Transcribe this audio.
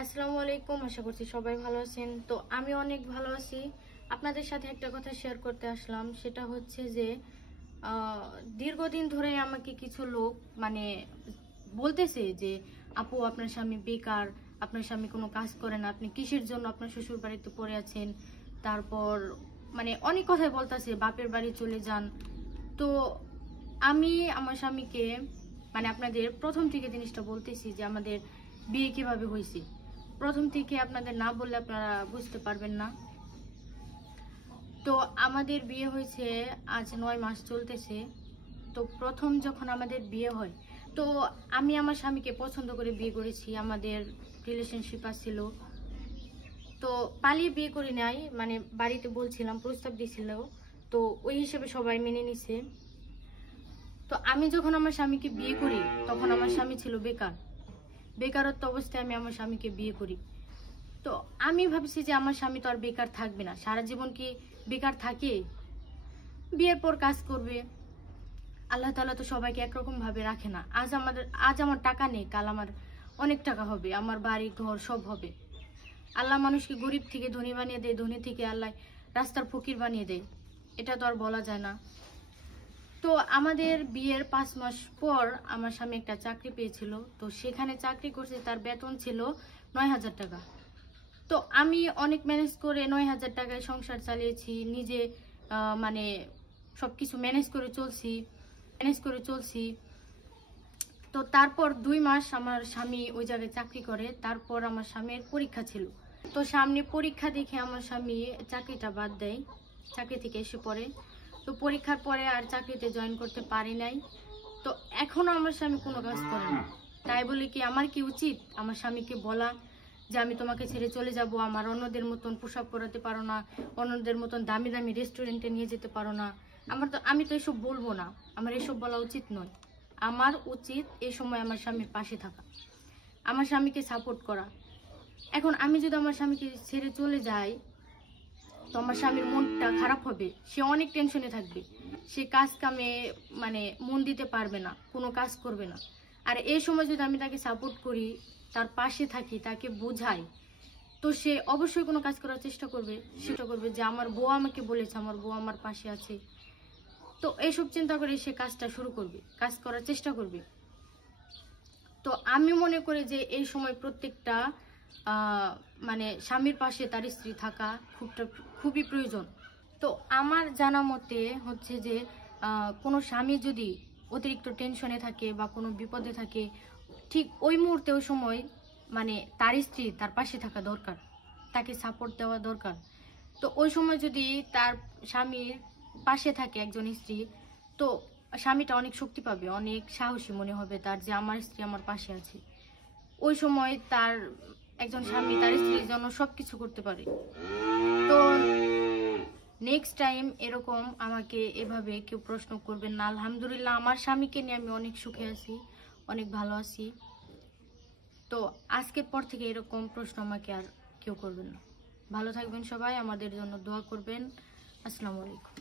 আসসালামু আলাইকুম, আশা করছি সবাই ভালো আছেন। তো আমি অনেক ভালো আছি। আপনাদের সাথে একটা কথা শেয়ার করতে আসলাম, সেটা হচ্ছে যে দীর্ঘদিন ধরে আমাকে কিছু লোক মানে বলতেছে যে আপু আপনার স্বামী বেকার, আপনার স্বামী কোনো কাজ করে না, আপনি কিসের জন্য আপনার শ্বশুর বাড়িতে পড়ে আছেন। তারপর মানে অনেক কথাই বলতেছে, বাপের বাড়ি চলে যান। তো আমি আমার স্বামীকে মানে আপনাদের প্রথম থেকে জিনিসটা বলতেছি যে আমাদের বিয়ে কিভাবে হয়েছে। প্রথম থেকে আপনাদের না বললে আপনারা বুঝতে পারবেন না। তো আমাদের বিয়ে হয়েছে আজ 9 মাস চলতেছে। তো প্রথম যখন আমাদের বিয়ে হয়, তো আমি আমার স্বামীকে পছন্দ করে বিয়ে করেছি। আমাদের রিলেশনশিপ ছিল। তো পালিয়ে বিয়ে করি নাই, মানে বাড়িতে বলছিলাম, প্রস্তাব দিয়েছিল। তো ওই হিসেবে সবাই মেনে নিছে। তো আমি যখন আমার স্বামীকে বিয়ে করি তখন আমার স্বামী ছিল বেকার। বেকারত্ব অবস্থায় আমি আমার স্বামীকে বিয়ে করি। তো আমি ভাবছি যে আমার স্বামী তো আর বেকার থাকবে না, সারা জীবন কি বেকার থাকে? বিয়ের পর কাজ করবে। আল্লাহ তাআলা তো সবাইকে একরকম ভাবে রাখে না। আজ আমার টাকা নেই, কাল আমার অনেক টাকা হবে, আমার বাড়ি ঘর সব হবে। আল্লাহ মানুষকে গরিব থেকে ধনী বানিয়ে দেয়, ধনী থেকে আল্লাহ রাস্তার ফকির বানিয়ে দেয়। এটা তো আর বলা যায় না। তো আমাদের বিয়ের 5 মাস পর আমার স্বামী একটা চাকরি পেয়েছিল। তো সেখানে চাকরি করছে, তার বেতন ছিল 9,000 টাকা। তো আমি অনেক ম্যানেজ করে 9,000 টাকায় সংসার চালিয়েছি নিজে। মানে সবকিছু ম্যানেজ করে চলছি। তো তারপর 2 মাস আমার স্বামী ওই জায়গায় চাকরি করে। তারপর আমার স্বামীর পরীক্ষা ছিল। তো সামনে পরীক্ষা দেখে আমার স্বামী চাকরিটা বাদ দেয়, চাকরি থেকে এসে পড়ে। তো পরীক্ষার পরে আর চাকরিতে জয়েন করতে পারি নাই। তো এখনো আমার স্বামী কোনো কাজ করে না। তাই বলে কি আমার কি উচিত আমার স্বামীকে বলা যে আমি তোমাকে ছেড়ে চলে যাব, আমার অন্যদের মতন পোশাক পরাতে পারো না, অন্যদের মতন দামি দামি রেস্টুরেন্টে নিয়ে যেতে পারো না? আমি তো এসব বলবো না, আমার এসব বলা উচিত নয়। আমার উচিত এই সময় আমার স্বামীর পাশে থাকা, আমার স্বামীকে সাপোর্ট করা। এখন আমি যদি আমার স্বামীকে ছেড়ে চলে যাই, তো আমার স্বামীর মনটা খারাপ হবে, সে অনেক টেনশনে থাকবে, সে কাজ কামে মানে মন দিতে পারবে না, কোনো কাজ করবে না। আর এই সময় যদি আমি তাকে সাপোর্ট করি, তার পাশে থাকি, তাকে বোঝাই, তো সে অবশ্যই কোনো কাজ করার চেষ্টা করবে। সেটা করবে যে আমার বউ আমাকে বলেছে, আমার বউ আমার পাশে আছে। তো এইসব চিন্তা করে সে কাজটা শুরু করবে, কাজ করার চেষ্টা করবে। তো আমি মনে করি যে এই সময় প্রত্যেকটা মানে স্বামীর পাশে তার স্ত্রী থাকা খুবই প্রয়োজন। তো আমার জানা মতে হচ্ছে যে কোনো স্বামী যদি অতিরিক্ত টেনশনে থাকে বা কোনো বিপদে থাকে, ঠিক ওই মুহূর্তে ওই সময় মানে তার স্ত্রী তার পাশে থাকা দরকার, তাকে সাপোর্ট দেওয়া দরকার। তো ওই সময় যদি তার স্বামীর পাশে থাকে একজন স্ত্রী, তো স্বামীটা অনেক শক্তি পাবে, অনেক সাহসী মনে হবে তার যে আমার স্ত্রী আমার পাশে আছে। ওই সময় তার একজন স্বামী তার স্ত্রীর জন্য সবকিছু করতে পারে। তো নেক্সট টাইম এরকম আমাকে এভাবে কেউ প্রশ্ন করবেন না। আলহামদুলিল্লাহ আমার স্বামীকে নিয়ে আমি অনেক সুখে আছি, অনেক ভালো আছি। তো আজকের পর থেকে এরকম প্রশ্ন আমাকে আর কেউ করবেন না। ভালো থাকবেন সবাই, আমাদের জন্য দোয়া করবেন। আসসালামু আলাইকুম।